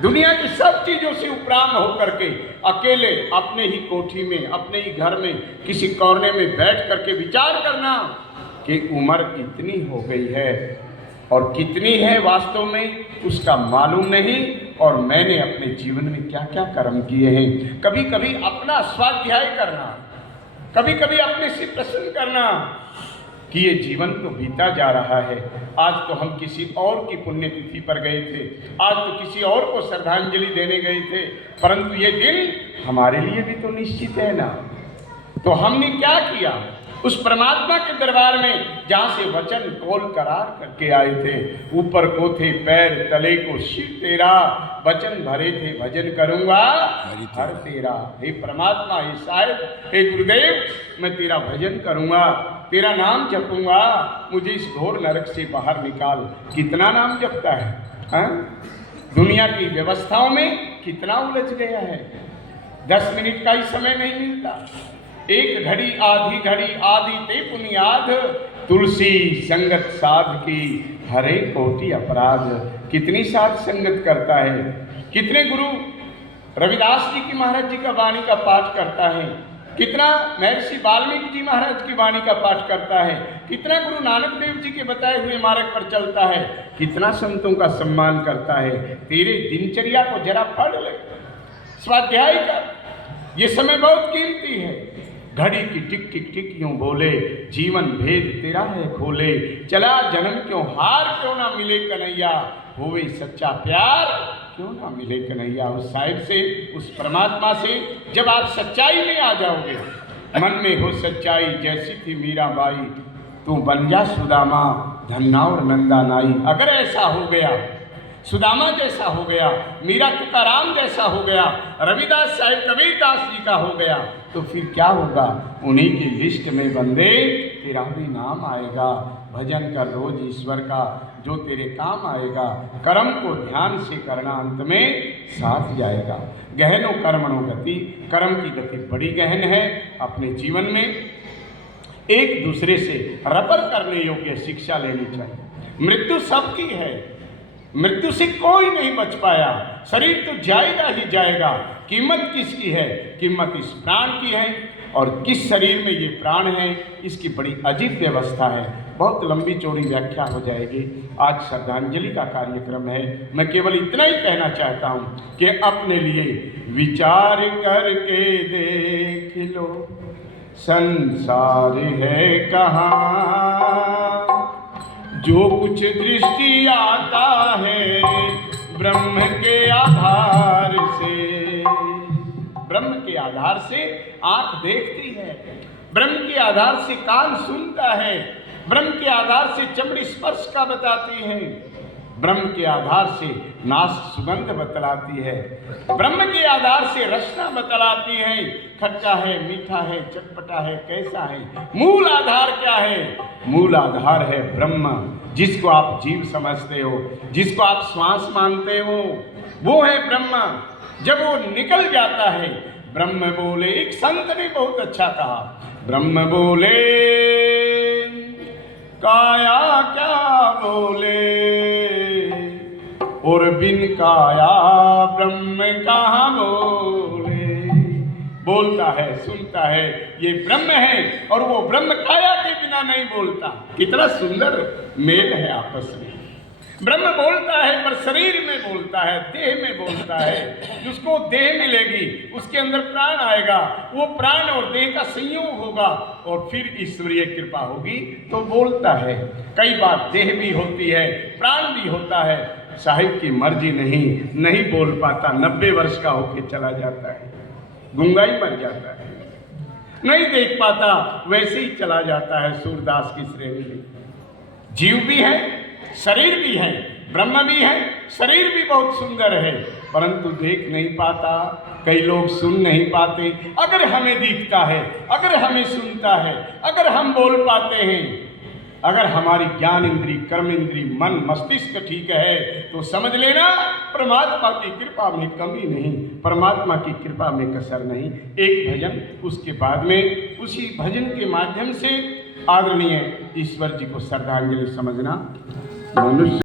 दुनिया की सब चीजों से उपराम होकर के अकेले अपने ही कोठी में, अपने ही घर में, किसी कोने में बैठ करके विचार करना कि उम्र कितनी हो गई है और कितनी है वास्तव में उसका मालूम नहीं, और मैंने अपने जीवन में क्या क्या कर्म किए हैं। कभी कभी अपना स्वाध्याय करना, कभी कभी अपने से प्रश्न करना कि ये जीवन तो बीता जा रहा है। आज तो हम किसी और की पुण्यतिथि पर गए थे, आज तो किसी और को श्रद्धांजलि देने गए थे, परंतु ये दिन हमारे लिए भी तो निश्चित है ना। तो हमने क्या किया उस परमात्मा के दरबार में, जहाँ से वचन तोल करार करके आए थे। ऊपर को थे पैर, तले को शिव तेरा, वचन भरे थे भजन करूँगा हर तेरा। हे परमात्मा, हे साहिब, हे गुरुदेव, मैं तेरा भजन करूँगा, तेरा नाम जपूंगा, मुझे इस घोर नरक से बाहर निकाल। कितना नाम जपता है, हाँ? दुनिया की व्यवस्थाओं में कितना उलझ गया है। 10 मिनट का ही समय नहीं मिलता। एक घड़ी आधी घड़ी आदि ते पुनियाद, तुलसी संगत साध की हरे कोटि अपराध। कितनी साध संगत करता है, कितने गुरु रविदास जी की महाराज जी का वाणी का पाठ करता है, कितना महर्षि वाल्मीकि जी महाराज की वाणी का पाठ करता है, कितना गुरु नानक देव जी के बताए हुए मार्ग पर चलता है, कितना संतों का सम्मान करता है। तेरे दिनचर्या को जरा पढ़ ले, स्वाध्याय कर, ये समय बहुत कीमती है। घड़ी की टिक टिक टिक यूं बोले, जीवन भेद तेरा है खोले। चला जन्म क्यों हार क्यों ना मिले कन्हैया, होवे सच्चा प्यार क्यों ना मिले कन्हैया। उस साहिब से, उस परमात्मा से जब आप सच्चाई में आ जाओगे, मन में हो सच्चाई जैसी थी मीराबाई, तू बन जा सुदामा धन्ना और नंदा नाई। अगर ऐसा हो गया, सुदामा जैसा हो गया, मीरा तुकाराम जैसा हो गया, रविदास साहिब कबीरदास जी का हो गया, तो फिर क्या होगा। उन्हीं की लिस्ट में बंदे तेरा भी नाम आएगा। भजन कर रोज ईश्वर का, जो तेरे काम आएगा। कर्म को ध्यान से करना, अंत में साथ जाएगा। गहनो कर्मणो गति, कर्म की गति बड़ी गहन है। अपने जीवन में एक दूसरे से रबर करने योग्य शिक्षा लेनी चाहिए। मृत्यु सबकी है, मृत्यु से कोई नहीं बच पाया। शरीर तो जाएगा ही जाएगा। कीमत किसकी है? कीमत इस प्राण की है, और किस शरीर में ये प्राण है इसकी बड़ी अजीब व्यवस्था है। बहुत लंबी चौड़ी व्याख्या हो जाएगी। आज श्रद्धांजलि का कार्यक्रम है। मैं केवल इतना ही कहना चाहता हूँ कि अपने लिए विचार करके देख लो, संसार है कहाँ। जो कुछ दृष्टि आता है ब्रह्म के आधार से, ब्रह्म के आधार से आंख देखती है, ब्रह्म के आधार से कान सुनता है, ब्रह्म के आधार से चमड़ी स्पर्श का बताती है, ब्रह्म के आधार से नास सुगंध बतलाती है, ब्रह्म के आधार से रचना बतलाती है। खट्टा है, मीठा है, चटपटा है, कैसा है। मूल आधार क्या है? मूल आधार है ब्रह्म, जिसको आप जीव समझते हो, जिसको आप श्वास मानते हो, वो है ब्रह्म। जब वो निकल जाता है, ब्रह्म बोले, एक संत ने बहुत अच्छा कहा, ब्रह्म बोले काया क्या बोले, और बिन काया ब्रह्म कहाँ बोले। बोलता है, सुनता है, ये ब्रह्म है, और वो ब्रह्म काया के बिना नहीं बोलता। कितना सुंदर मेल है आपस में। ब्रह्म बोलता है पर शरीर में बोलता है, देह में बोलता है। जिसको देह मिलेगी उसके अंदर प्राण आएगा, वो प्राण और देह का संयोग होगा, और फिर ईश्वरीय कृपा होगी तो बोलता है। कई बार देह भी होती है, प्राण भी होता है, साहिब की मर्जी नहीं बोल पाता। 90 वर्ष का होके चला जाता है, गूंगा ही मर जाता है, नहीं देख पाता, वैसे ही चला जाता है सूरदास की श्रेणी में। जीव भी है, शरीर भी है, ब्रह्म भी है, शरीर भी बहुत सुंदर है, परंतु देख नहीं पाता। कई लोग सुन नहीं पाते। अगर हमें दिखता है, अगर हमें सुनता है, अगर हम बोल पाते हैं, अगर हमारी ज्ञान इंद्री, कर्म इंद्री, मन मस्तिष्क ठीक है, तो समझ लेना परमात्मा की कृपा में कमी नहीं, परमात्मा की कृपा में कसर नहीं। एक भजन, उसके बाद में उसी भजन के माध्यम से आदरणीय ईश्वर जी को श्रद्धांजलि समझना। मनुष्य